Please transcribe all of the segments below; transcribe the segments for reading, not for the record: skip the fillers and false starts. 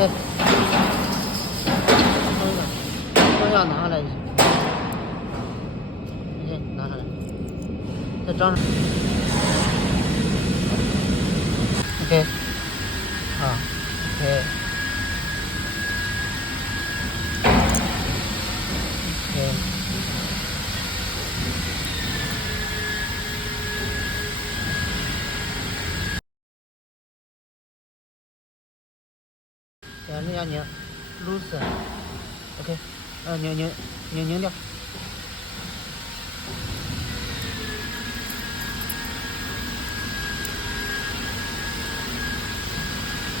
OK。双向拿下来就行。OK， 拿下来，再装上。OK。啊 ，OK。OK。那要拧 loosen。OK。拧掉。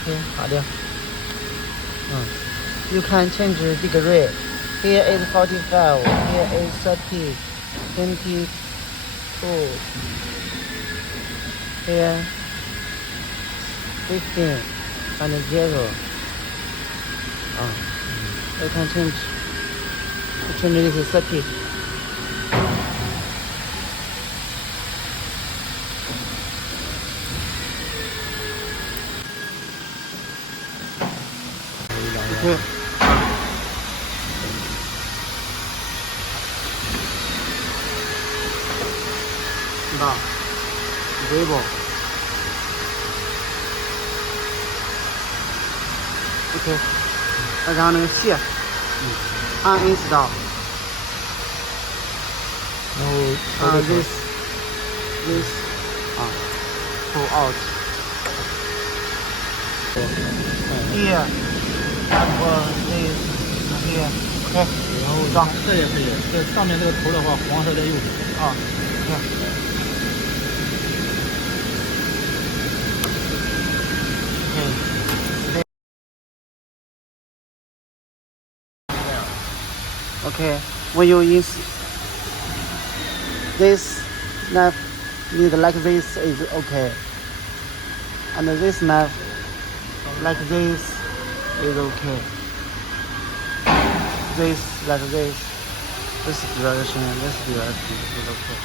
OK， 好的。You can change degree. Here is 45. Here is 30. 22. Here 15 and 0. You can change. Change this 30. Okay. Đó, ghế bộ. OK， 再加上那个线，按 install， 然后按 this pull out here and this here。OK， 然后装这也可以，这上面这个头的话，黄色在右边。OK。Okay, when you use this knife, need like this is okay, and this knife like this is okay. This like this direction is okay.